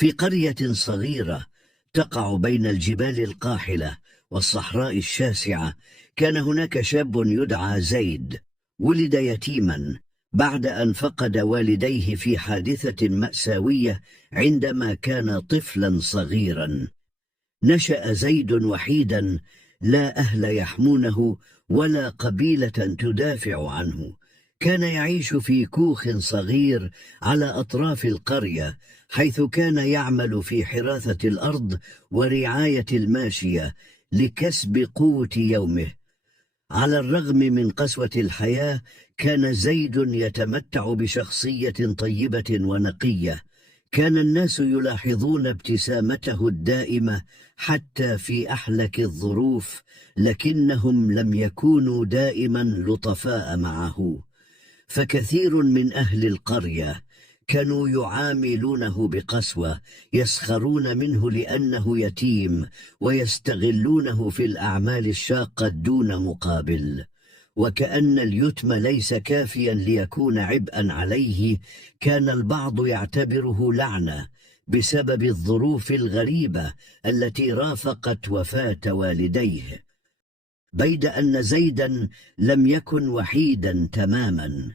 في قرية صغيرة تقع بين الجبال القاحلة والصحراء الشاسعة، كان هناك شاب يدعى زيد. ولد يتيما بعد أن فقد والديه في حادثة مأساوية عندما كان طفلا صغيرا. نشأ زيد وحيدا، لا أهل يحمونه ولا قبيلة تدافع عنه. كان يعيش في كوخ صغير على أطراف القرية، حيث كان يعمل في حراثة الأرض ورعاية الماشية لكسب قوت يومه. على الرغم من قسوة الحياة، كان زيد يتمتع بشخصية طيبة ونقية. كان الناس يلاحظون ابتسامته الدائمة حتى في أحلك الظروف، لكنهم لم يكونوا دائما لطفاء معه. فكثير من أهل القرية كانوا يعاملونه بقسوة، يسخرون منه لأنه يتيم، ويستغلونه في الأعمال الشاقة دون مقابل. وكأن اليتم ليس كافيا ليكون عبئا عليه، كان البعض يعتبره لعنة بسبب الظروف الغريبة التي رافقت وفاة والديه. بيد أن زيدا لم يكن وحيدا تماما،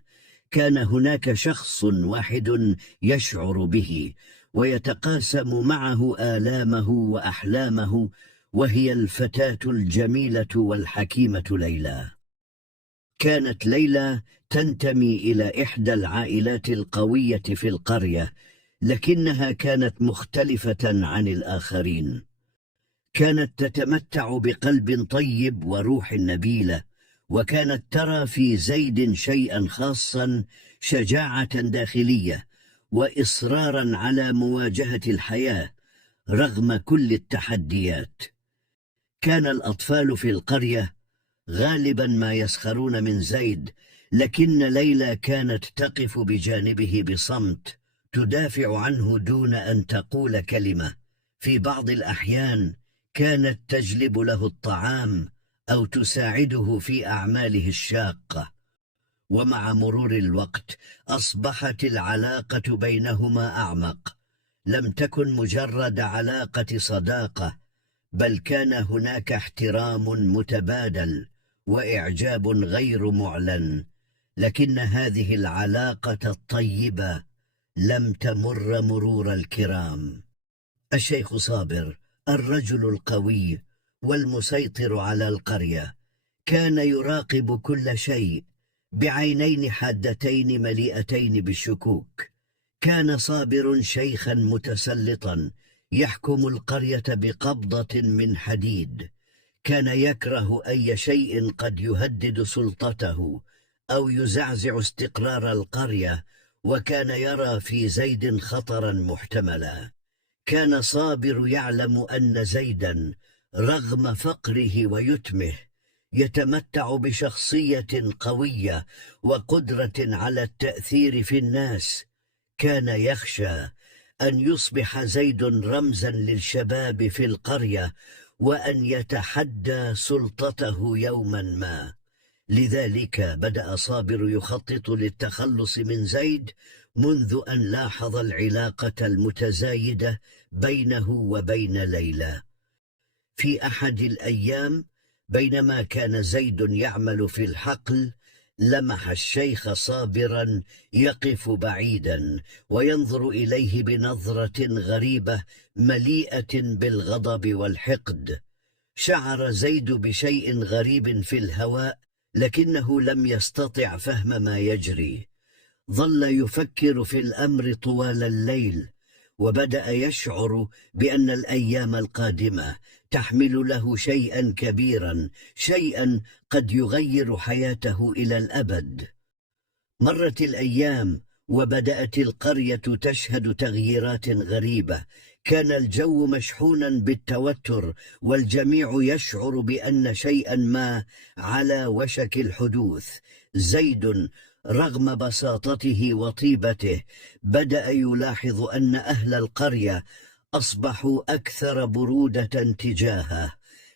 كان هناك شخص واحد يشعر به ويتقاسم معه آلامه وأحلامه، وهي الفتاة الجميلة والحكيمة ليلى. كانت ليلى تنتمي إلى إحدى العائلات القوية في القرية، لكنها كانت مختلفة عن الآخرين. كانت تتمتع بقلب طيب وروح نبيلة، وكانت ترى في زيد شيئا خاصا، شجاعة داخلية وإصرارا على مواجهة الحياة رغم كل التحديات. كان الأطفال في القرية غالبا ما يسخرون من زيد، لكن ليلى كانت تقف بجانبه بصمت، تدافع عنه دون أن تقول كلمة. في بعض الأحيان كانت تجلب له الطعام أو تساعده في أعماله الشاقة. ومع مرور الوقت أصبحت العلاقة بينهما أعمق، لم تكن مجرد علاقة صداقة، بل كان هناك احترام متبادل وإعجاب غير معلن. لكن هذه العلاقة الطيبة لم تمر مرور الكرام. الشيخ صابر، الرجل القوي والمسيطر على القرية، كان يراقب كل شيء بعينين حادتين مليئتين بالشكوك. كان صابر شيخا متسلطا يحكم القرية بقبضة من حديد. كان يكره أي شيء قد يهدد سلطته أو يزعزع استقرار القرية، وكان يرى في زيد خطرا محتملا. كان صابر يعلم أن زيدا رغم فقره ويتمه يتمتع بشخصية قوية وقدرة على التأثير في الناس. كان يخشى أن يصبح زيد رمزا للشباب في القرية، وأن يتحدى سلطته يوما ما. لذلك بدأ صابر يخطط للتخلص من زيد منذ أن لاحظ العلاقة المتزايدة بينه وبين ليلى. في أحد الأيام بينما كان زيد يعمل في الحقل، لمح الشيخ صابرا يقف بعيدا وينظر إليه بنظرة غريبة مليئة بالغضب والحقد. شعر زيد بشيء غريب في الهواء، لكنه لم يستطع فهم ما يجري. ظل يفكر في الأمر طوال الليل، وبدأ يشعر بأن الأيام القادمة تحمل له شيئا كبيرا، شيئا قد يغير حياته إلى الأبد. مرت الأيام وبدأت القرية تشهد تغييرات غريبة. كان الجو مشحونا بالتوتر، والجميع يشعر بأن شيئا ما على وشك الحدوث. زيد رغم بساطته وطيبته بدأ يلاحظ أن أهل القرية أصبحوا أكثر برودة تجاهه.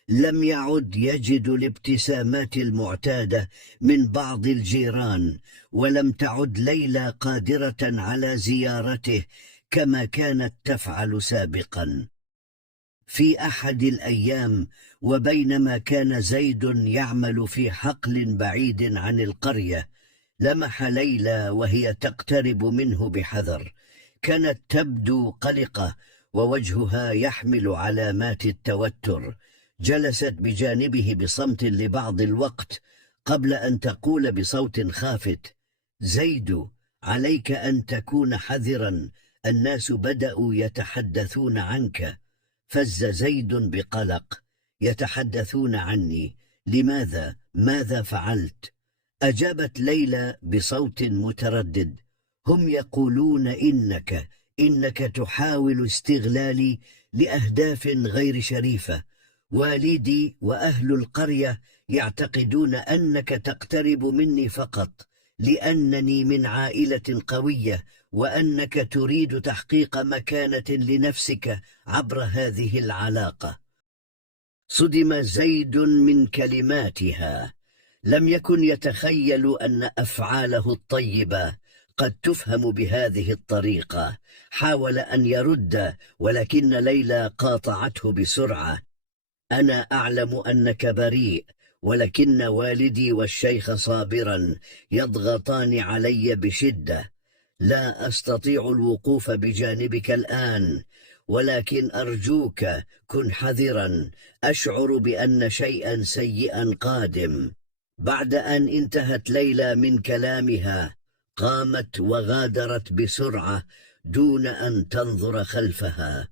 لم يعد يجد الابتسامات المعتادة من بعض الجيران، ولم تعد ليلى قادرة على زيارته كما كانت تفعل سابقا. في أحد الأيام، وبينما كان زيد يعمل في حقل بعيد عن القرية، لمح ليلى وهي تقترب منه بحذر. كانت تبدو قلقة ووجهها يحمل علامات التوتر. جلست بجانبه بصمت لبعض الوقت قبل أن تقول بصوت خافت: زيد، عليك أن تكون حذرا، الناس بدأوا يتحدثون عنك. فز زيد بقلق: يتحدثون عني؟ لماذا؟ ماذا فعلت؟ أجابت ليلى بصوت متردد: هم يقولون إنك تحاول استغلالي لأهداف غير شريفة. والدي وأهل القرية يعتقدون أنك تقترب مني فقط لأنني من عائلة قوية، وأنك تريد تحقيق مكانة لنفسك عبر هذه العلاقة. صدم زيد من كلماتها. لم يكن يتخيل أن أفعاله الطيبة قد تفهم بهذه الطريقة. حاول أن يرد، ولكن ليلى قاطعته بسرعة: أنا أعلم أنك بريء، ولكن والدي والشيخ صابرا يضغطان علي بشدة. لا أستطيع الوقوف بجانبك الآن، ولكن أرجوك كن حذرا، أشعر بأن شيئا سيئا قادم. بعد أن انتهت ليلى من كلامها، قامت وغادرت بسرعة دون أن تنظر خلفها.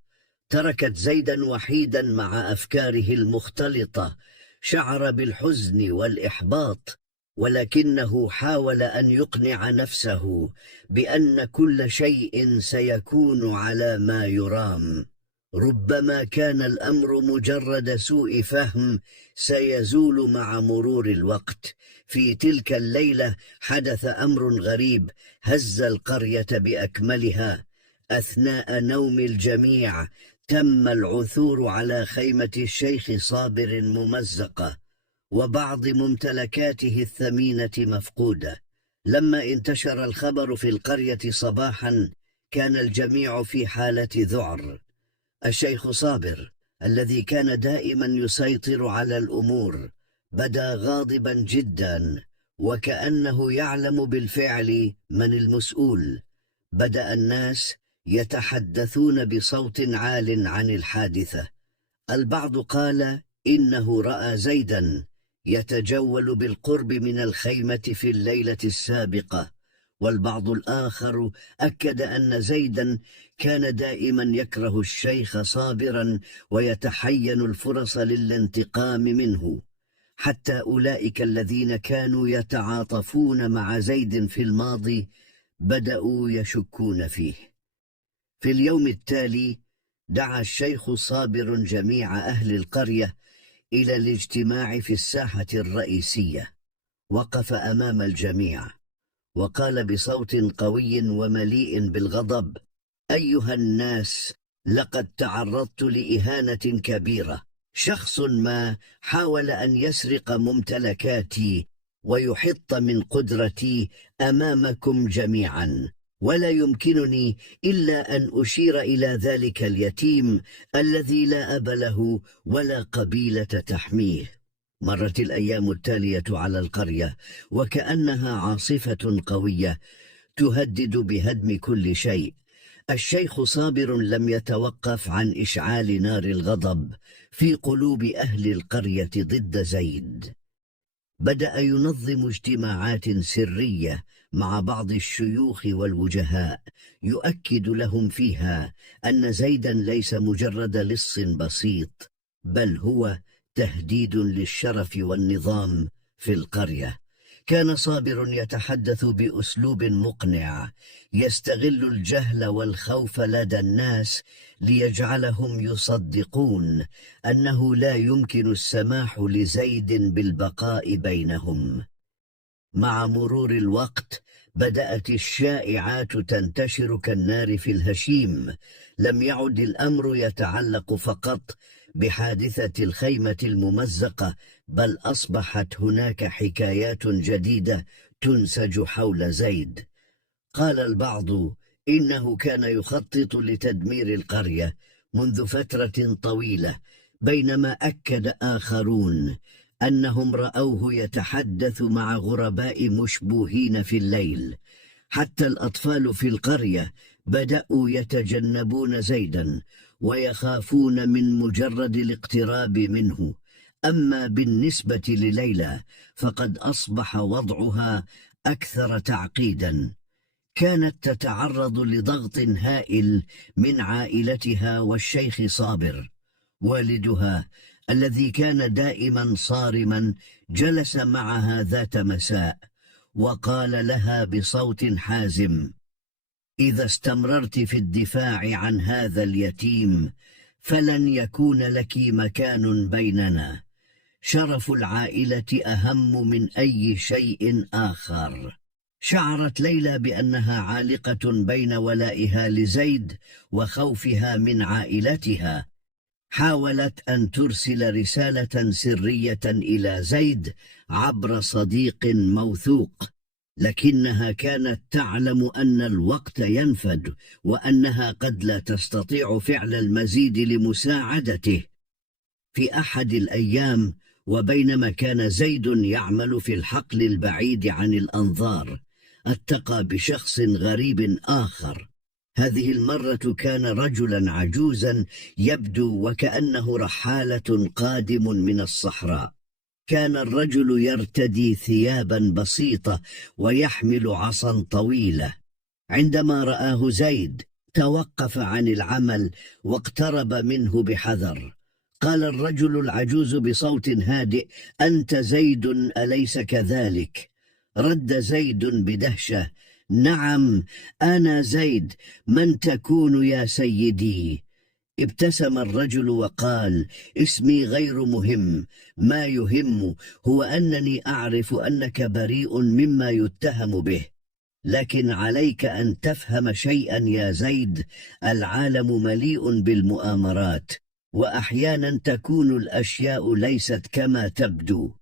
تركت زيدا وحيدا مع أفكاره المختلطة. شعر بالحزن والإحباط، ولكنه حاول أن يقنع نفسه بأن كل شيء سيكون على ما يرام. ربما كان الأمر مجرد سوء فهم سيزول مع مرور الوقت. في تلك الليلة حدث أمر غريب هز القرية بأكملها. أثناء نوم الجميع تم العثور على خيمة الشيخ صابر ممزقة، وبعض ممتلكاته الثمينة مفقودة. لما انتشر الخبر في القرية صباحا، كان الجميع في حالة ذعر. الشيخ صابر الذي كان دائما يسيطر على الأمور بدا غاضبا جدا، وكأنه يعلم بالفعل من المسؤول. بدأ الناس يتحدثون بصوت عال عن الحادثة. البعض قال إنه رأى زيدا يتجول بالقرب من الخيمة في الليلة السابقة، والبعض الآخر أكد أن زيدا كان دائما يكره الشيخ صابرا ويتحين الفرص للانتقام منه. حتى أولئك الذين كانوا يتعاطفون مع زيد في الماضي بدأوا يشكون فيه. في اليوم التالي دعا الشيخ صابر جميع أهل القرية إلى الاجتماع في الساحة الرئيسية. وقف أمام الجميع وقال بصوت قوي ومليء بالغضب: أيها الناس، لقد تعرضت لإهانة كبيرة. شخص ما حاول أن يسرق ممتلكاتي ويحط من قدرتي أمامكم جميعا، ولا يمكنني إلا أن أشير إلى ذلك اليتيم الذي لا أب له ولا قبيلة تحميه. مرت الأيام التالية على القرية وكأنها عاصفة قوية تهدد بهدم كل شيء. الشيخ صابر لم يتوقف عن إشعال نار الغضب في قلوب أهل القرية ضد زيد. بدأ ينظم اجتماعات سرية مع بعض الشيوخ والوجهاء، يؤكد لهم فيها أن زيدا ليس مجرد لص بسيط، بل هو تهديد للشرف والنظام في القرية. كان صابر يتحدث بأسلوب مقنع، يستغل الجهل والخوف لدى الناس ليجعلهم يصدقون أنه لا يمكن السماح لزيد بالبقاء بينهم. مع مرور الوقت بدأت الشائعات تنتشر كالنار في الهشيم. لم يعد الأمر يتعلق فقط بحادثة الخيمة الممزقة، بل أصبحت هناك حكايات جديدة تنسج حول زيد. قال البعض إنه كان يخطط لتدمير القرية منذ فترة طويلة، بينما أكد آخرون أنهم رأوه يتحدث مع غرباء مشبوهين في الليل. حتى الأطفال في القرية بدأوا يتجنبون زيدا ويخافون من مجرد الاقتراب منه. أما بالنسبة لليلى فقد أصبح وضعها أكثر تعقيدا. كانت تتعرض لضغط هائل من عائلتها والشيخ صابر. والدها الذي كان دائما صارما جلس معها ذات مساء وقال لها بصوت حازم: إذا استمررت في الدفاع عن هذا اليتيم فلن يكون لك مكان بيننا. شرف العائلة أهم من أي شيء آخر. شعرت ليلى بأنها عالقة بين ولائها لزيد وخوفها من عائلتها. حاولت أن ترسل رسالة سرية إلى زيد عبر صديق موثوق، لكنها كانت تعلم أن الوقت ينفد وأنها قد لا تستطيع فعل المزيد لمساعدته. في أحد الأيام، وبينما كان زيد يعمل في الحقل البعيد عن الأنظار، التقى بشخص غريب آخر. هذه المرة كان رجلا عجوزا يبدو وكأنه رحالة قادم من الصحراء. كان الرجل يرتدي ثيابا بسيطة ويحمل عصا طويلة. عندما رآه زيد توقف عن العمل واقترب منه بحذر. قال الرجل العجوز بصوت هادئ: أنت زيد أليس كذلك؟ رد زيد بدهشة: نعم، أنا زيد، من تكون يا سيدي؟ ابتسم الرجل وقال: اسمي غير مهم، ما يهم هو أنني أعرف أنك بريء مما يتهم به، لكن عليك أن تفهم شيئا يا زيد، العالم مليء بالمؤامرات، وأحيانا تكون الأشياء ليست كما تبدو.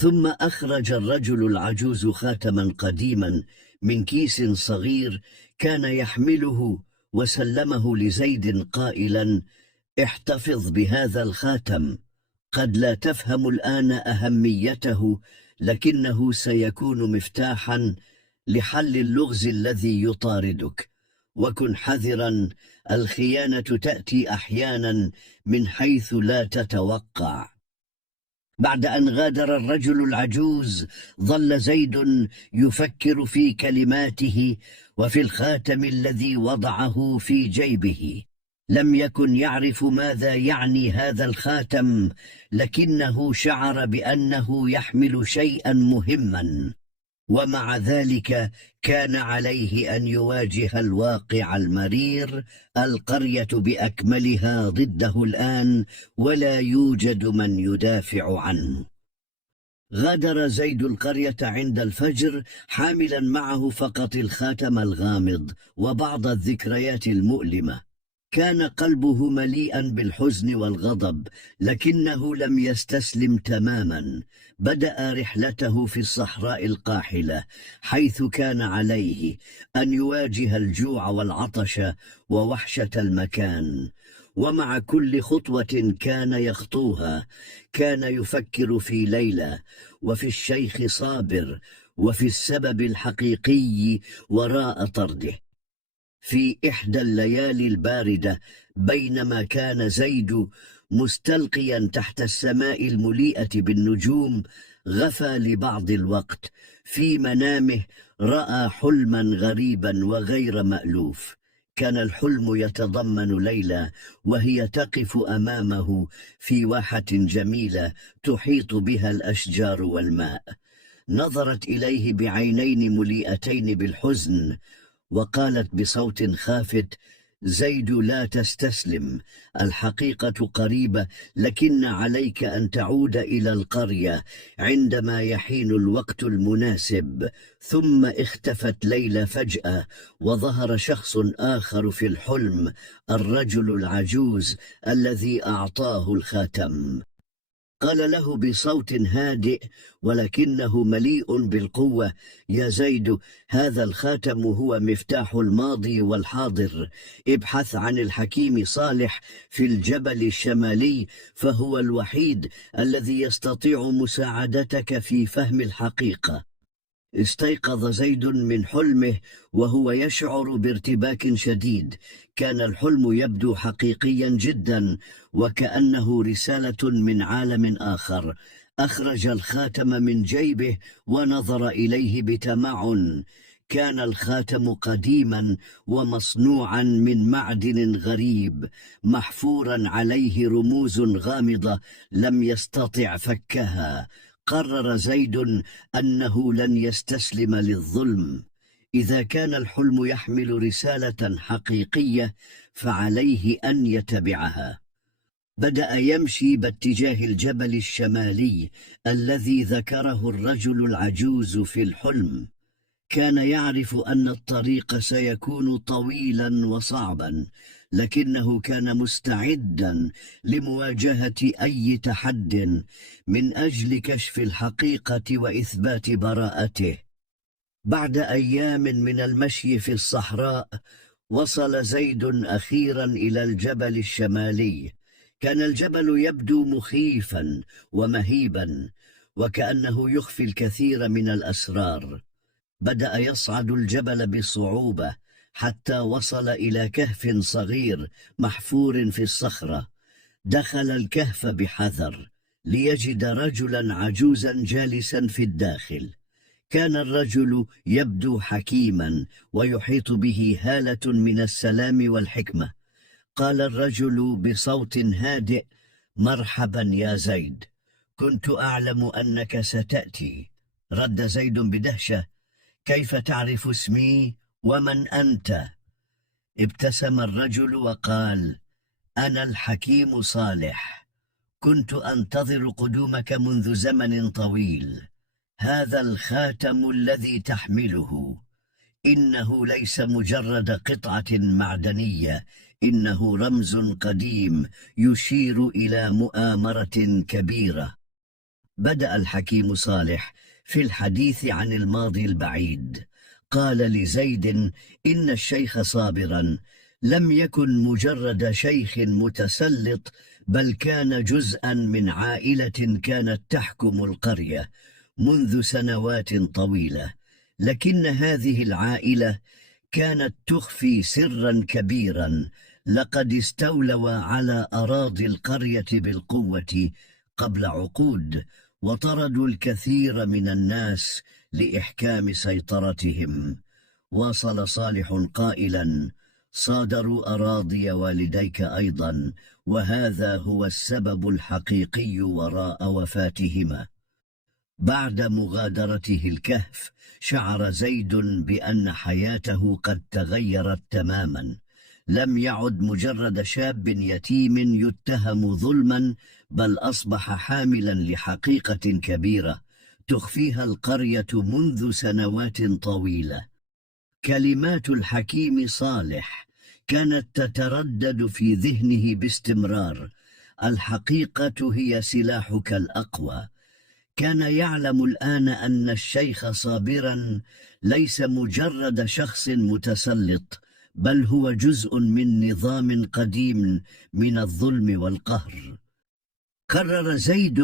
ثم أخرج الرجل العجوز خاتما قديما من كيس صغير كان يحمله وسلمه لزيد قائلا: احتفظ بهذا الخاتم، قد لا تفهم الآن أهميته، لكنه سيكون مفتاحا لحل اللغز الذي يطاردك. وكن حذرا، الخيانة تأتي أحيانا من حيث لا تتوقع. بعد أن غادر الرجل العجوز، ظل زيد يفكر في كلماته وفي الخاتم الذي وضعه في جيبه. لم يكن يعرف ماذا يعني هذا الخاتم، لكنه شعر بأنه يحمل شيئا مهما، ومع ذلك كان عليه أن يواجه الواقع المرير. القرية بأكملها ضده الآن، ولا يوجد من يدافع عنه. غادر زيد القرية عند الفجر حاملا معه فقط الخاتم الغامض وبعض الذكريات المؤلمة. كان قلبه مليئا بالحزن والغضب، لكنه لم يستسلم تماما. بدأ رحلته في الصحراء القاحلة، حيث كان عليه أن يواجه الجوع والعطش ووحشة المكان. ومع كل خطوة كان يخطوها كان يفكر في ليلى وفي الشيخ صابر وفي السبب الحقيقي وراء طرده. في إحدى الليالي الباردة، بينما كان زيد مستلقيا تحت السماء المليئة بالنجوم، غفى لبعض الوقت. في منامه رأى حلما غريبا وغير مألوف. كان الحلم يتضمن ليلى وهي تقف أمامه في واحة جميلة تحيط بها الأشجار والماء. نظرت إليه بعينين مليئتين بالحزن وقالت بصوت خافت: زيد، لا تستسلم، الحقيقة قريبة، لكن عليك أن تعود إلى القرية عندما يحين الوقت المناسب. ثم اختفت ليلى فجأة، وظهر شخص آخر في الحلم، الرجل العجوز الذي أعطاه الخاتم. قال له بصوت هادئ ولكنه مليء بالقوة: يا زيد، هذا الخاتم هو مفتاح الماضي والحاضر. ابحث عن الحكيم صالح في الجبل الشمالي، فهو الوحيد الذي يستطيع مساعدتك في فهم الحقيقة. استيقظ زيد من حلمه وهو يشعر بارتباك شديد. كان الحلم يبدو حقيقيا جدا وكأنه رسالة من عالم آخر. أخرج الخاتم من جيبه ونظر إليه بتمعن. كان الخاتم قديما ومصنوعا من معدن غريب، محفورا عليه رموز غامضة لم يستطع فكها. قرر زيد أنه لن يستسلم للظلم. إذا كان الحلم يحمل رسالة حقيقية فعليه أن يتبعها. بدأ يمشي باتجاه الجبل الشمالي الذي ذكره الرجل العجوز في الحلم. كان يعرف أن الطريق سيكون طويلا وصعبا، لكنه كان مستعدا لمواجهة أي تحد من أجل كشف الحقيقة وإثبات براءته. بعد أيام من المشي في الصحراء، وصل زيد أخيرا إلى الجبل الشمالي. كان الجبل يبدو مخيفا ومهيبا، وكأنه يخفي الكثير من الأسرار. بدأ يصعد الجبل بصعوبة حتى وصل إلى كهف صغير محفور في الصخرة. دخل الكهف بحذر ليجد رجلا عجوزا جالسا في الداخل. كان الرجل يبدو حكيما ويحيط به هالة من السلام والحكمة. قال الرجل بصوت هادئ: مرحبا يا زيد، كنت أعلم أنك ستأتي. رد زيد بدهشة: كيف تعرف اسمي ومن أنت؟ ابتسم الرجل وقال: أنا الحكيم صالح، كنت أنتظر قدومك منذ زمن طويل. هذا الخاتم الذي تحمله إنه ليس مجرد قطعة معدنية، إنه رمز قديم يشير إلى مؤامرة كبيرة. بدأ الحكيم صالح في الحديث عن الماضي البعيد. قال لزيد إن الشيخ صابرا لم يكن مجرد شيخ متسلط، بل كان جزءا من عائلة كانت تحكم القرية منذ سنوات طويلة. لكن هذه العائلة كانت تخفي سرا كبيرا. لقد استولوا على أراضي القرية بالقوة قبل عقود، وطردوا الكثير من الناس لإحكام سيطرتهم. واصل صالح قائلا: صادروا أراضي والديك أيضا، وهذا هو السبب الحقيقي وراء وفاتهما. بعد مغادرته الكهف، شعر زيد بأن حياته قد تغيرت تماما. لم يعد مجرد شاب يتيم يتهم ظلما، بل أصبح حاملا لحقيقة كبيرة تخفيها القرية منذ سنوات طويلة. كلمات الحكيم صالح كانت تتردد في ذهنه باستمرار: الحقيقة هي سلاحك الأقوى. كان يعلم الآن أن الشيخ صابرا ليس مجرد شخص متسلط، بل هو جزء من نظام قديم من الظلم والقهر. قرر زيد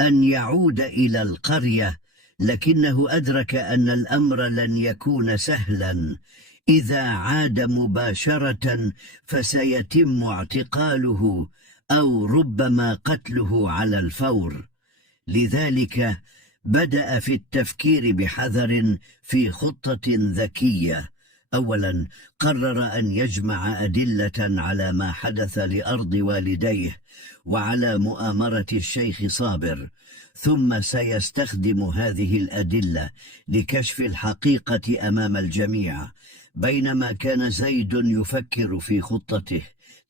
أن يعود إلى القرية، لكنه أدرك أن الأمر لن يكون سهلا. إذا عاد مباشرة فسيتم اعتقاله أو ربما قتله على الفور. لذلك بدأ في التفكير بحذر في خطة ذكية. أولا، قرر أن يجمع أدلة على ما حدث لأرض والديه وعلى مؤامرة الشيخ صابر، ثم سيستخدم هذه الأدلة لكشف الحقيقة أمام الجميع. بينما كان زيد يفكر في خطته،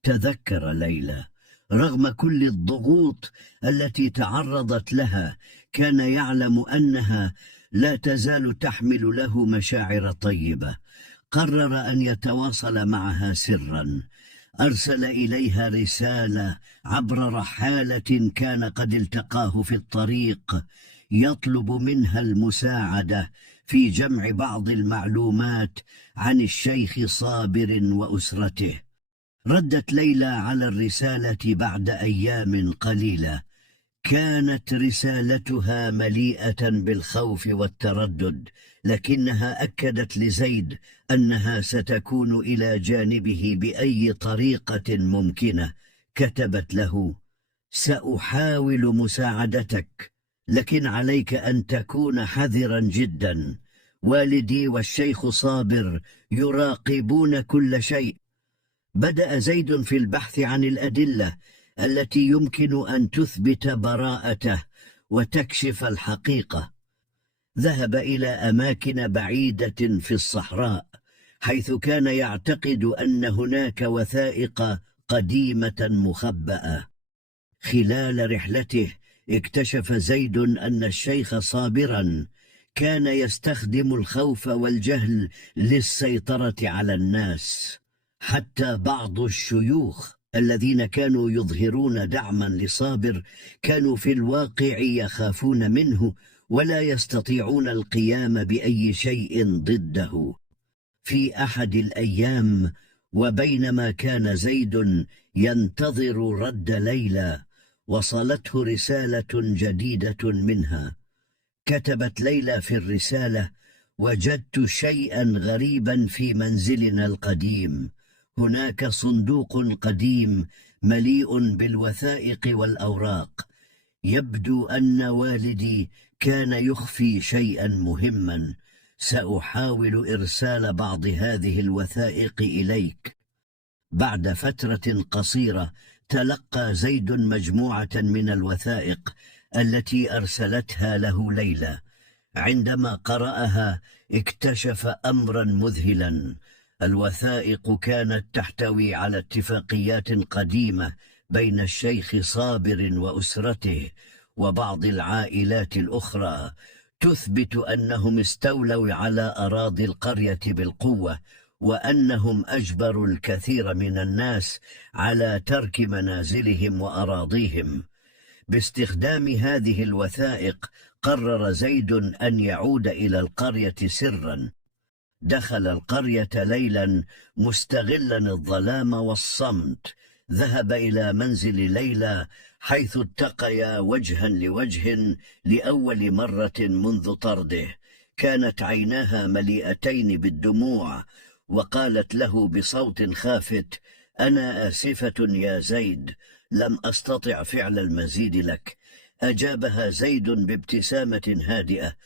تذكر ليلى. رغم كل الضغوط التي تعرضت لها، كان يعلم أنها لا تزال تحمل له مشاعر طيبة. قرر أن يتواصل معها سرا. أرسل إليها رسالة عبر رحالة كان قد التقاه في الطريق، يطلب منها المساعدة في جمع بعض المعلومات عن الشيخ صابر وأسرته. ردت ليلى على الرسالة بعد أيام قليلة. كانت رسالتها مليئة بالخوف والتردد، لكنها أكدت لزيد أنها ستكون إلى جانبه بأي طريقة ممكنة. كتبت له: سأحاول مساعدتك، لكن عليك أن تكون حذرا جدا. والدي والشيخ صابر يراقبون كل شيء. بدأ زيد في البحث عن الأدلة التي يمكن أن تثبت براءته وتكشف الحقيقة. ذهب إلى أماكن بعيدة في الصحراء، حيث كان يعتقد أن هناك وثائق قديمة مخبأة. خلال رحلته اكتشف زيد أن الشيخ صابرا كان يستخدم الخوف والجهل للسيطرة على الناس. حتى بعض الشيوخ الذين كانوا يظهرون دعما لصابر كانوا في الواقع يخافون منه ولا يستطيعون القيام بأي شيء ضده. في أحد الأيام، وبينما كان زيد ينتظر رد ليلى، وصلته رسالة جديدة منها. كتبت ليلى في الرسالة: وجدت شيئا غريبا في منزلنا القديم. هناك صندوق قديم مليء بالوثائق والأوراق. يبدو أن والدي كان يخفي شيئا مهما. سأحاول إرسال بعض هذه الوثائق إليك. بعد فترة قصيرة تلقى زيد مجموعة من الوثائق التي أرسلتها له ليلى. عندما قرأها اكتشف أمرا مذهلا. الوثائق كانت تحتوي على اتفاقيات قديمة بين الشيخ صابر وأسرته وبعض العائلات الأخرى تثبت أنهم استولوا على أراضي القرية بالقوة، وأنهم أجبروا الكثير من الناس على ترك منازلهم وأراضيهم. باستخدام هذه الوثائق قرر زيد أن يعود إلى القرية سرا. دخل القرية ليلا مستغلا الظلام والصمت. ذهب إلى منزل ليلى، حيث التقيا وجها لوجه لأول مرة منذ طرده. كانت عيناها مليئتين بالدموع، وقالت له بصوت خافت: أنا آسفة يا زيد، لم أستطع فعل المزيد لك. أجابها زيد بابتسامة هادئة: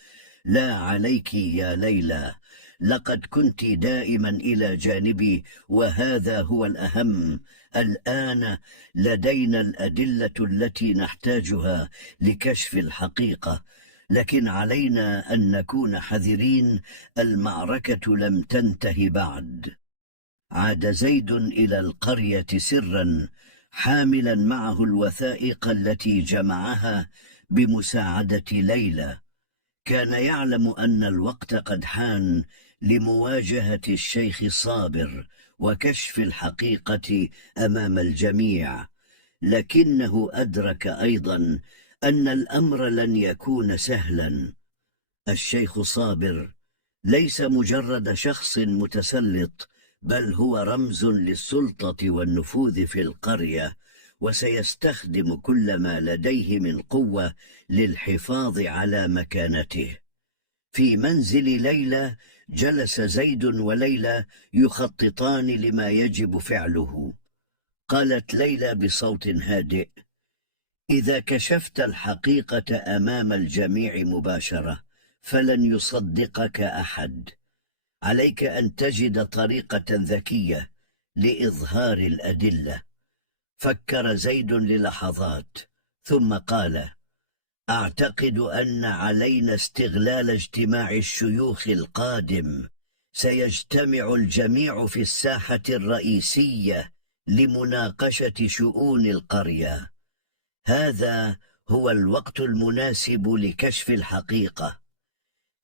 لا عليك يا ليلى، لقد كنت دائما إلى جانبي، وهذا هو الأهم. الآن لدينا الأدلة التي نحتاجها لكشف الحقيقة، لكن علينا أن نكون حذرين. المعركة لم تنته بعد. عاد زيد إلى القرية سرا، حاملا معه الوثائق التي جمعها بمساعدة ليلى. كان يعلم أن الوقت قد حان لمواجهة الشيخ صابر وكشف الحقيقة أمام الجميع، لكنه أدرك أيضا أن الأمر لن يكون سهلا. الشيخ صابر ليس مجرد شخص متسلط، بل هو رمز للسلطة والنفوذ في القرية، وسيستخدم كل ما لديه من قوة للحفاظ على مكانته. في منزل ليلى جلس زيد وليلى يخططان لما يجب فعله. قالت ليلى بصوت هادئ: إذا كشفت الحقيقة أمام الجميع مباشرة فلن يصدقك أحد. عليك أن تجد طريقة ذكية لإظهار الأدلة. فكر زيد للحظات ثم قال: أعتقد أن علينا استغلال اجتماع الشيوخ القادم. سيجتمع الجميع في الساحة الرئيسية لمناقشة شؤون القرية. هذا هو الوقت المناسب لكشف الحقيقة.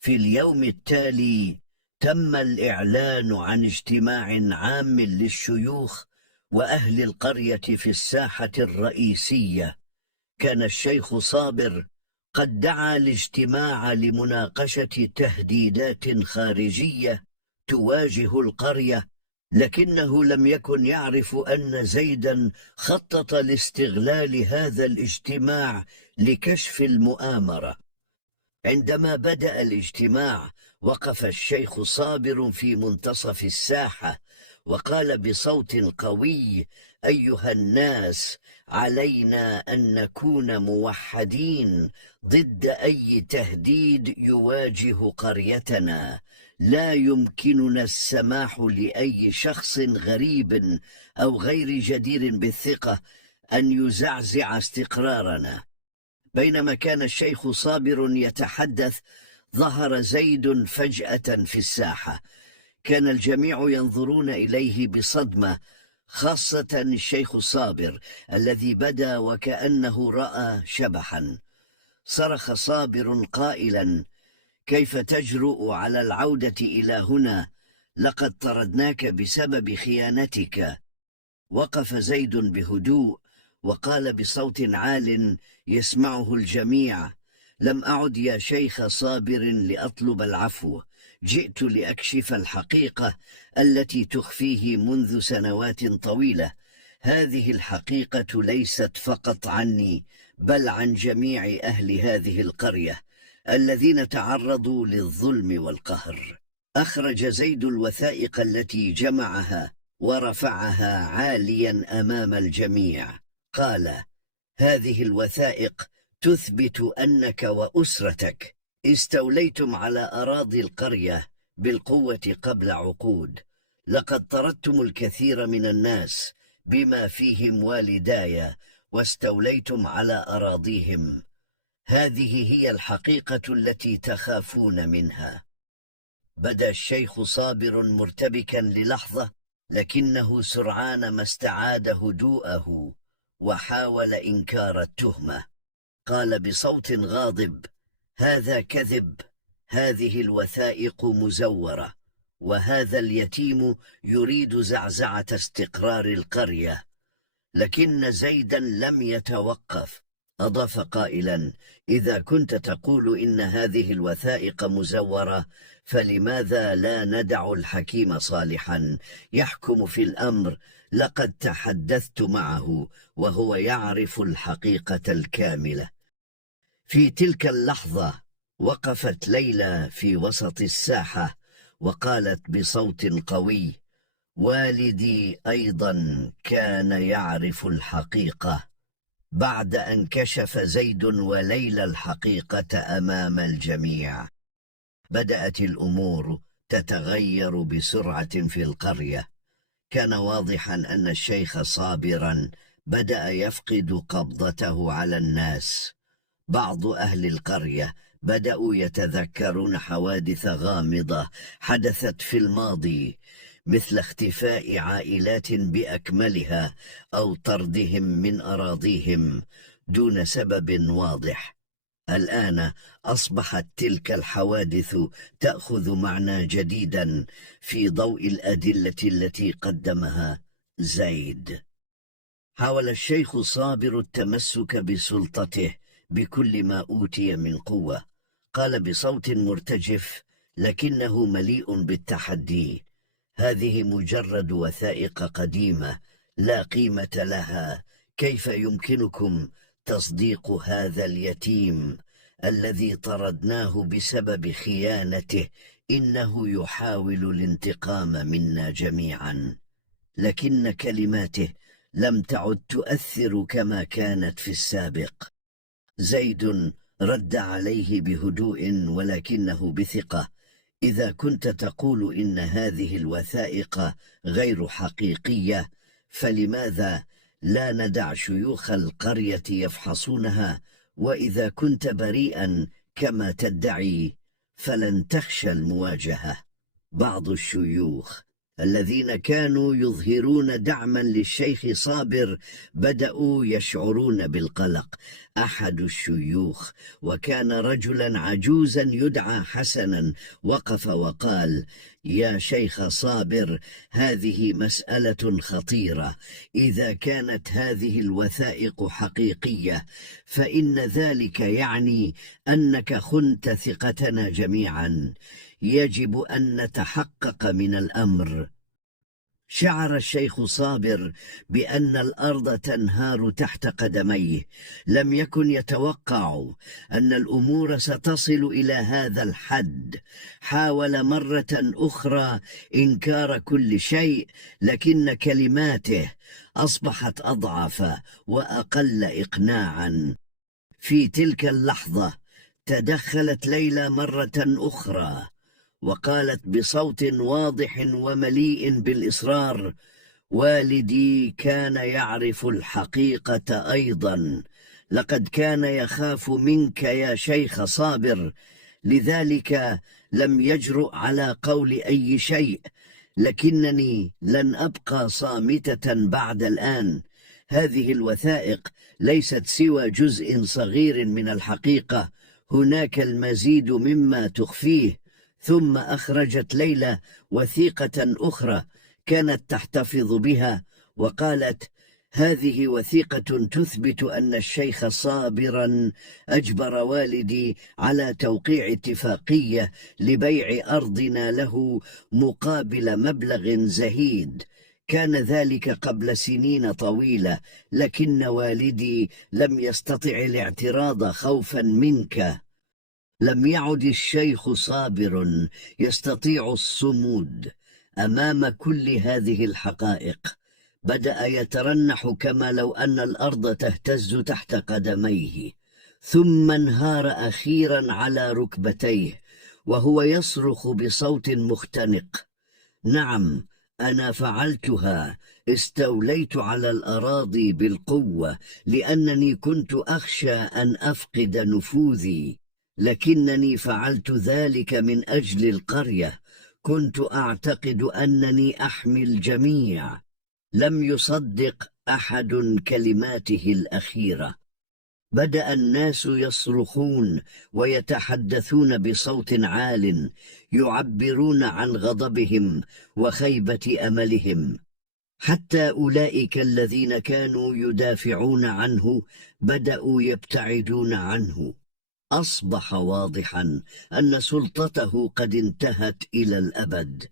في اليوم التالي تم الإعلان عن اجتماع عام للشيوخ، وأهل القرية في الساحة الرئيسية. كان الشيخ صابر قد دعا الاجتماع لمناقشة تهديدات خارجية تواجه القرية، لكنه لم يكن يعرف أن زيدا خطط لاستغلال هذا الاجتماع لكشف المؤامرة. عندما بدأ الاجتماع وقف الشيخ صابر في منتصف الساحة وقال بصوت قوي: أيها الناس، علينا أن نكون موحدين ضد أي تهديد يواجه قريتنا. لا يمكننا السماح لأي شخص غريب أو غير جدير بالثقة أن يزعزع استقرارنا. بينما كان الشيخ صابر يتحدث، ظهر زيد فجأة في الساحة. كان الجميع ينظرون إليه بصدمة، خاصة الشيخ صابر الذي بدا وكأنه رأى شبحا. صرخ صابر قائلا: كيف تجرؤ على العودة إلى هنا؟ لقد طردناك بسبب خيانتك. وقف زيد بهدوء وقال بصوت عال يسمعه الجميع: لم أعد يا شيخ صابر لأطلب العفو، جئت لأكشف الحقيقة التي تخفيه منذ سنوات طويلة. هذه الحقيقة ليست فقط عني، بل عن جميع أهل هذه القرية الذين تعرضوا للظلم والقهر. أخرج زيد الوثائق التي جمعها ورفعها عاليا أمام الجميع. قال: هذه الوثائق تثبت أنك وأسرتك استوليتم على أراضي القرية بالقوة قبل عقود. لقد طردتم الكثير من الناس بما فيهم والداي واستوليتم على أراضيهم. هذه هي الحقيقة التي تخافون منها. بدا الشيخ صابر مرتبكا للحظة، لكنه سرعان ما استعاد هدوءه وحاول إنكار التهمة. قال بصوت غاضب: هذا كذب، هذه الوثائق مزورة، وهذا اليتيم يريد زعزعة استقرار القرية. لكن زيدا لم يتوقف، أضاف قائلا: إذا كنت تقول إن هذه الوثائق مزورة، فلماذا لا ندع الحكيم صالحا يحكم في الأمر؟ لقد تحدثت معه وهو يعرف الحقيقة الكاملة. في تلك اللحظة وقفت ليلى في وسط الساحة وقالت بصوت قوي: والدي أيضا كان يعرف الحقيقة. بعد أن كشف زيد وليلى الحقيقة أمام الجميع، بدأت الأمور تتغير بسرعة في القرية. كان واضحا أن الشيخ صابرا بدأ يفقد قبضته على الناس. بعض أهل القرية بدأوا يتذكرون حوادث غامضة حدثت في الماضي، مثل اختفاء عائلات بأكملها أو طردهم من أراضيهم دون سبب واضح. الآن أصبحت تلك الحوادث تأخذ معنى جديدا في ضوء الأدلة التي قدمها زيد. حاول الشيخ صابر التمسك بسلطته بكل ما أوتي من قوة. قال بصوت مرتجف لكنه مليء بالتحدي: هذه مجرد وثائق قديمة لا قيمة لها. كيف يمكنكم تصديق هذا اليتيم الذي طردناه بسبب خيانته؟ إنه يحاول الانتقام منا جميعا. لكن كلماته لم تعد تؤثر كما كانت في السابق. زيد رد عليه بهدوء ولكنه بثقة: إذا كنت تقول إن هذه الوثائق غير حقيقية، فلماذا لا ندع شيوخ القرية يفحصونها؟ وإذا كنت بريئا كما تدعي، فلن تخشى المواجهة. بعض الشيوخ الذين كانوا يظهرون دعما للشيخ صابر بدأوا يشعرون بالقلق. أحد الشيوخ، وكان رجلا عجوزا يدعى حسنا، وقف وقال: يا شيخ صابر، هذه مسألة خطيرة. إذا كانت هذه الوثائق حقيقية فإن ذلك يعني أنك خنت ثقتنا جميعا. يجب أن نتحقق من الأمر. شعر الشيخ صابر بأن الأرض تنهار تحت قدميه. لم يكن يتوقع أن الأمور ستصل إلى هذا الحد. حاول مرة أخرى إنكار كل شيء، لكن كلماته أصبحت أضعف وأقل إقناعا. في تلك اللحظة تدخلت ليلى مرة أخرى وقالت بصوت واضح ومليء بالإصرار: والدي كان يعرف الحقيقة أيضا. لقد كان يخاف منك يا شيخ صابر، لذلك لم يجرؤ على قول أي شيء، لكنني لن أبقى صامتة بعد الآن. هذه الوثائق ليست سوى جزء صغير من الحقيقة، هناك المزيد مما تخفيه. ثم أخرجت ليلى وثيقة أخرى كانت تحتفظ بها وقالت: هذه وثيقة تثبت أن الشيخ صابرا أجبر والدي على توقيع اتفاقية لبيع أرضنا له مقابل مبلغ زهيد. كان ذلك قبل سنين طويلة، لكن والدي لم يستطع الاعتراض خوفا منك. لم يعد الشيخ صابر يستطيع الصمود أمام كل هذه الحقائق. بدأ يترنح كما لو أن الأرض تهتز تحت قدميه، ثم انهار أخيرا على ركبتيه وهو يصرخ بصوت مختنق: نعم، أنا فعلتها. استوليت على الأراضي بالقوة لأنني كنت أخشى أن أفقد نفوذي، لكنني فعلت ذلك من أجل القرية. كنت أعتقد أنني أحمي الجميع. لم يصدق أحد كلماته الأخيرة. بدأ الناس يصرخون ويتحدثون بصوت عال، يعبرون عن غضبهم وخيبة أملهم. حتى أولئك الذين كانوا يدافعون عنه بدأوا يبتعدون عنه. أصبح واضحا أن سلطته قد انتهت إلى الأبد.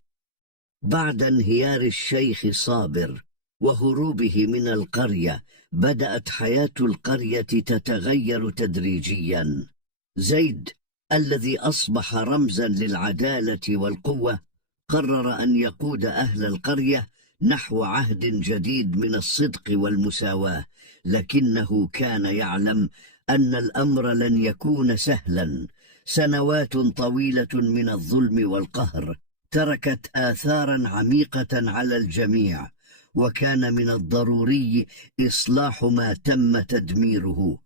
بعد انهيار الشيخ صابر وهروبه من القرية، بدأت حياة القرية تتغير تدريجيا. زيد الذي أصبح رمزا للعدالة والقوة قرر أن يقود أهل القرية نحو عهد جديد من الصدق والمساواة، لكنه كان يعلم أن الأمر لن يكون سهلا. سنوات طويلة من الظلم والقهر تركت آثارا عميقة على الجميع، وكان من الضروري إصلاح ما تم تدميره.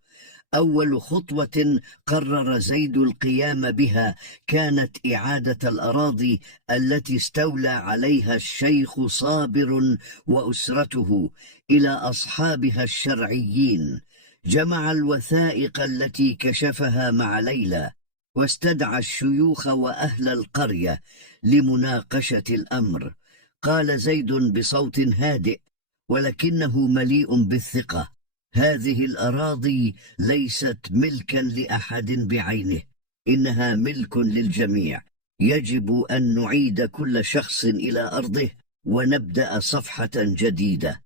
أول خطوة قرر زيد القيام بها كانت إعادة الأراضي التي استولى عليها الشيخ صابر وأسرته إلى أصحابها الشرعيين. جمع الوثائق التي كشفها مع ليلى، واستدعى الشيوخ وأهل القرية لمناقشة الأمر. قال زيد بصوت هادئ ولكنه مليء بالثقة: هذه الأراضي ليست ملكا لأحد بعينه، إنها ملك للجميع. يجب أن نعيد كل شخص إلى أرضه ونبدأ صفحة جديدة.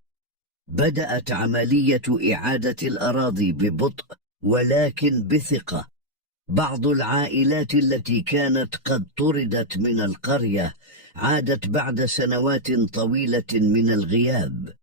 بدأت عملية إعادة الأراضي ببطء ولكن بثقة. بعض العائلات التي كانت قد طردت من القرية عادت بعد سنوات طويلة من الغياب.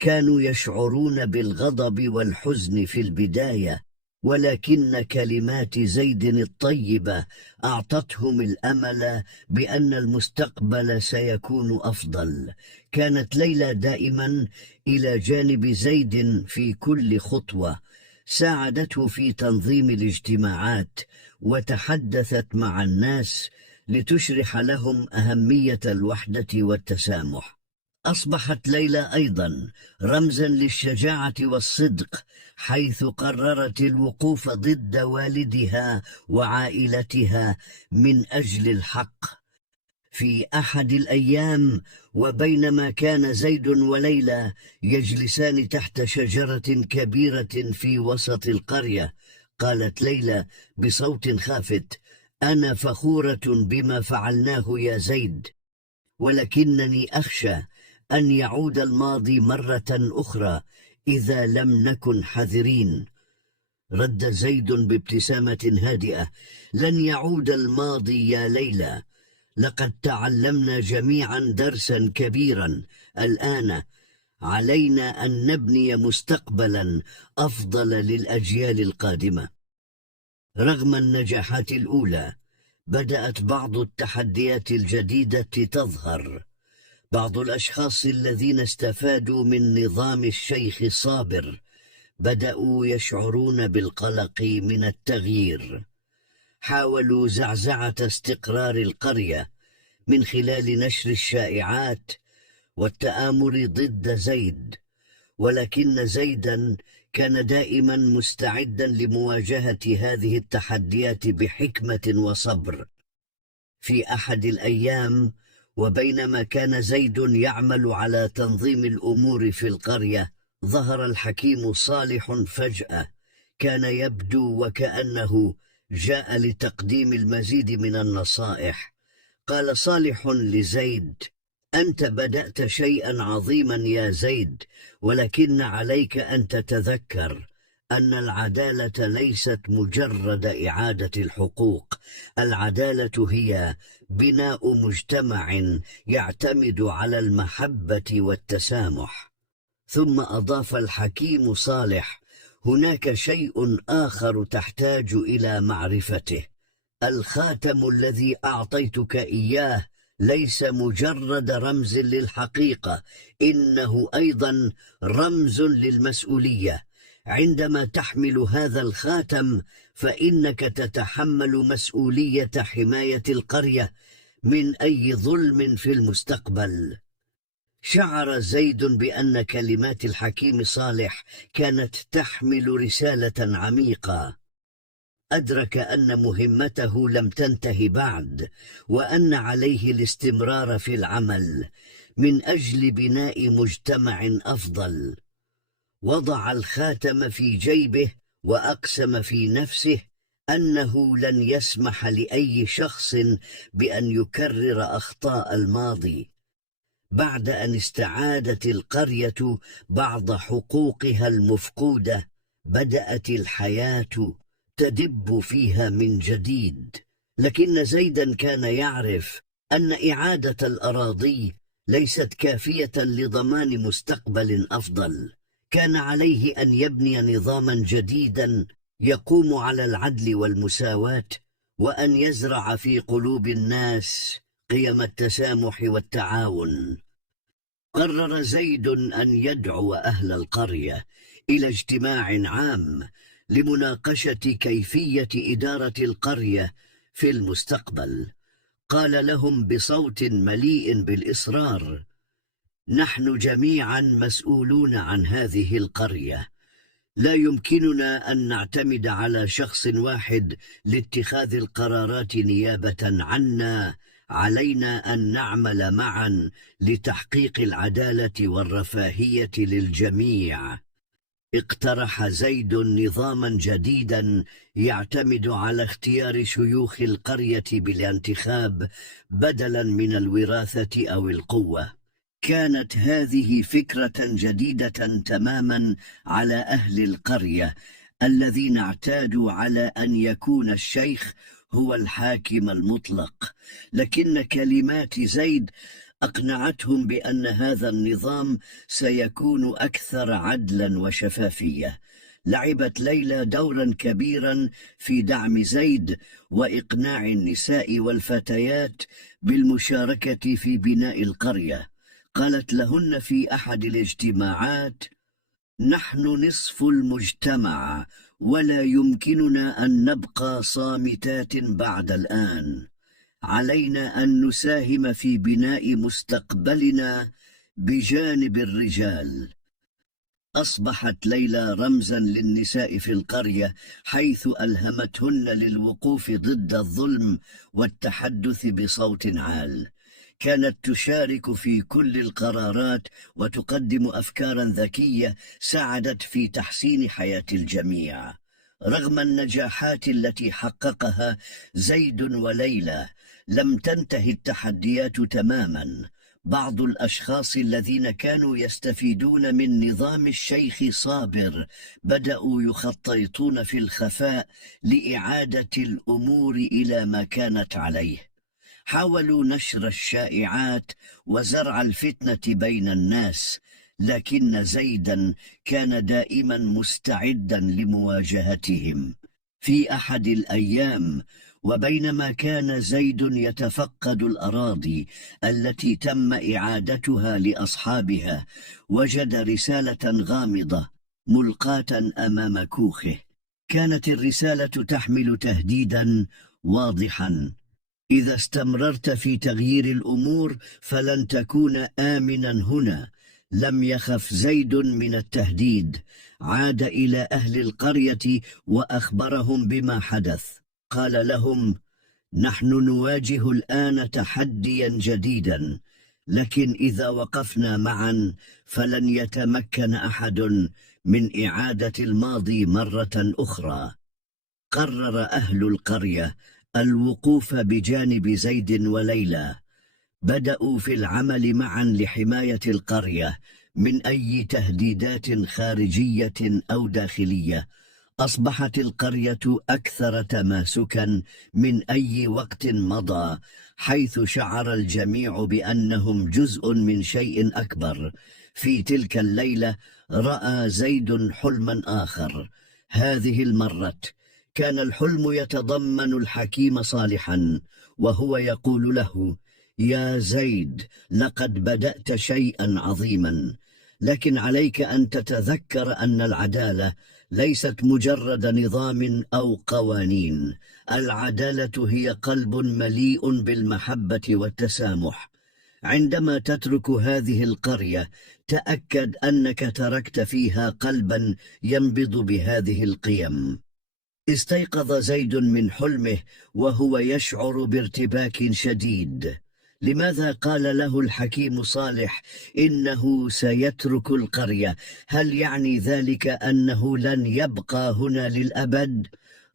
كانوا يشعرون بالغضب والحزن في البداية، ولكن كلمات زيد الطيبة أعطتهم الأمل بأن المستقبل سيكون أفضل. كانت ليلى دائما إلى جانب زيد في كل خطوة، ساعدته في تنظيم الاجتماعات وتحدثت مع الناس لتشرح لهم أهمية الوحدة والتسامح. أصبحت ليلى أيضا رمزا للشجاعة والصدق، حيث قررت الوقوف ضد والدها وعائلتها من أجل الحق. في أحد الأيام، وبينما كان زيد وليلى يجلسان تحت شجرة كبيرة في وسط القرية، قالت ليلى بصوت خافت: أنا فخورة بما فعلناه يا زيد، ولكنني أخشى أن يعود الماضي مرة أخرى إذا لم نكن حذرين. رد زيد بابتسامة هادئة: لن يعود الماضي يا ليلى، لقد تعلمنا جميعا درسا كبيرا. الآن علينا أن نبني مستقبلا أفضل للأجيال القادمة. رغم النجاحات الأولى، بدأت بعض التحديات الجديدة تظهر. بعض الأشخاص الذين استفادوا من نظام الشيخ صابر بدأوا يشعرون بالقلق من التغيير. حاولوا زعزعة استقرار القرية من خلال نشر الشائعات والتآمر ضد زيد، ولكن زيدا كان دائما مستعدا لمواجهة هذه التحديات بحكمة وصبر. في أحد الأيام، وبينما كان زيد يعمل على تنظيم الأمور في القرية، ظهر الحكيم صالح فجأة. كان يبدو وكأنه جاء لتقديم المزيد من النصائح. قال صالح لزيد: أنت بدأت شيئا عظيما يا زيد، ولكن عليك أن تتذكر أن العدالة ليست مجرد إعادة الحقوق. العدالة هي بناء مجتمع يعتمد على المحبة والتسامح. ثم أضاف الحكيم صالح: هناك شيء آخر تحتاج إلى معرفته. الخاتم الذي أعطيتك إياه ليس مجرد رمز للحقيقة، إنه أيضا رمز للمسؤولية. عندما تحمل هذا الخاتم فإنك تتحمل مسؤولية حماية القرية من أي ظلم في المستقبل. شعر زيد بأن كلمات الحكيم صالح كانت تحمل رسالة عميقة. أدرك أن مهمته لم تنتهي بعد، وأن عليه الاستمرار في العمل من أجل بناء مجتمع أفضل. وضع الخاتم في جيبه وأقسم في نفسه أنه لن يسمح لأي شخص بأن يكرر أخطاء الماضي. بعد أن استعادت القرية بعض حقوقها المفقودة، بدأت الحياة تدب فيها من جديد. لكن زيدا كان يعرف أن إعادة الأراضي ليست كافية لضمان مستقبل أفضل. كان عليه أن يبني نظاما جديدا يقوم على العدل والمساواة، وأن يزرع في قلوب الناس قيم التسامح والتعاون. قرر زيد أن يدعو أهل القرية إلى اجتماع عام لمناقشة كيفية إدارة القرية في المستقبل. قال لهم بصوت مليء بالإصرار: نحن جميعا مسؤولون عن هذه القرية. لا يمكننا أن نعتمد على شخص واحد لاتخاذ القرارات نيابة عنا. علينا أن نعمل معا لتحقيق العدالة والرفاهية للجميع. اقترح زيد نظاما جديدا يعتمد على اختيار شيوخ القرية بالانتخاب بدلا من الوراثة أو القوة. كانت هذه فكرة جديدة تماما على أهل القرية الذين اعتادوا على أن يكون الشيخ هو الحاكم المطلق. لكن كلمات زيد أقنعتهم بأن هذا النظام سيكون أكثر عدلا وشفافية. لعبت ليلى دورا كبيرا في دعم زيد وإقناع النساء والفتيات بالمشاركة في بناء القرية. قالت لهن في أحد الاجتماعات: نحن نصف المجتمع، ولا يمكننا أن نبقى صامتات بعد الآن. علينا أن نساهم في بناء مستقبلنا بجانب الرجال. أصبحت ليلى رمزا للنساء في القرية، حيث ألهمتهن للوقوف ضد الظلم والتحدث بصوت عال. كانت تشارك في كل القرارات وتقدم أفكارا ذكية ساعدت في تحسين حياة الجميع. رغم النجاحات التي حققها زيد وليلى، لم تنتهي التحديات تماما. بعض الأشخاص الذين كانوا يستفيدون من نظام الشيخ صابر بدأوا يخططون في الخفاء لإعادة الأمور إلى ما كانت عليه. حاولوا نشر الشائعات وزرع الفتنة بين الناس، لكن زيدا كان دائما مستعدا لمواجهتهم. في أحد الأيام، وبينما كان زيد يتفقد الأراضي التي تم إعادتها لأصحابها، وجد رسالة غامضة ملقاة أمام كوخه. كانت الرسالة تحمل تهديدا واضحا: إذا استمررت في تغيير الأمور فلن تكون آمنا هنا. لم يخف زيد من التهديد. عاد إلى أهل القرية وأخبرهم بما حدث. قال لهم: نحن نواجه الآن تحديا جديدا، لكن إذا وقفنا معا فلن يتمكن أحد من إعادة الماضي مرة أخرى. قرر أهل القرية الوقوف بجانب زيد وليلى. بدأوا في العمل معا لحماية القرية من أي تهديدات خارجية أو داخلية. أصبحت القرية أكثر تماسكا من أي وقت مضى، حيث شعر الجميع بأنهم جزء من شيء أكبر. في تلك الليلة رأى زيد حلما آخر. هذه المرة كان الحلم يتضمن الحكيم صالحا، وهو يقول له: يا زيد، لقد بدأت شيئا عظيما، لكن عليك أن تتذكر أن العدالة ليست مجرد نظام أو قوانين. العدالة هي قلب مليء بالمحبة والتسامح. عندما تترك هذه القرية، تأكد أنك تركت فيها قلبا ينبض بهذه القيم. استيقظ زيد من حلمه وهو يشعر بارتباك شديد. لماذا قال له الحكيم صالح إنه سيترك القرية؟ هل يعني ذلك أنه لن يبقى هنا للأبد؟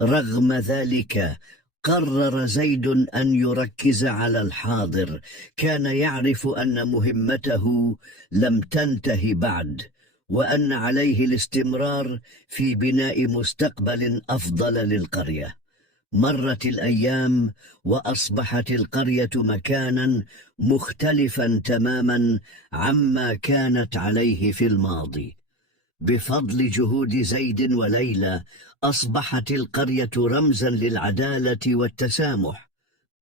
رغم ذلك قرر زيد أن يركز على الحاضر. كان يعرف أن مهمته لم تنتهي بعد، وأن عليه الاستمرار في بناء مستقبل أفضل للقرية. مرت الأيام وأصبحت القرية مكانا مختلفا تماما عما كانت عليه في الماضي. بفضل جهود زيد وليلى أصبحت القرية رمزا للعدالة والتسامح.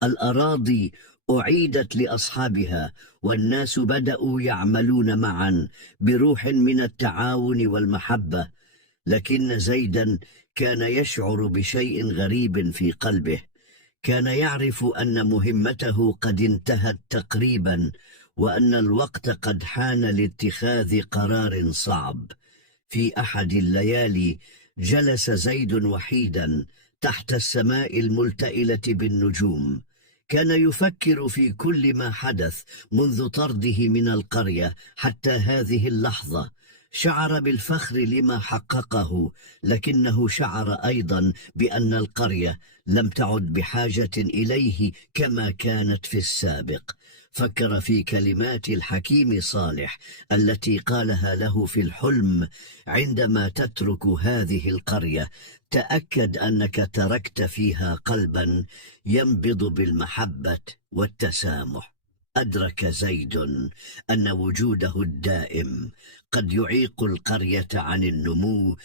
الأراضي أعيدت لأصحابها، والناس بدأوا يعملون معا بروح من التعاون والمحبة. لكن زيدا كان يشعر بشيء غريب في قلبه. كان يعرف أن مهمته قد انتهت تقريبا، وأن الوقت قد حان لاتخاذ قرار صعب. في أحد الليالي جلس زيد وحيدا تحت السماء الملتئلة بالنجوم. كان يفكر في كل ما حدث منذ طرده من القرية حتى هذه اللحظة. شعر بالفخر لما حققه، لكنه شعر أيضا بأن القرية لم تعد بحاجة إليه كما كانت في السابق. فكر في كلمات الحكيم صالح التي قالها له في الحلم: عندما تترك هذه القرية، تأكد أنك تركت فيها قلبا ينبض بالمحبة والتسامح. أدرك زيد أن وجوده الدائم قد يعيق القرية عن النمو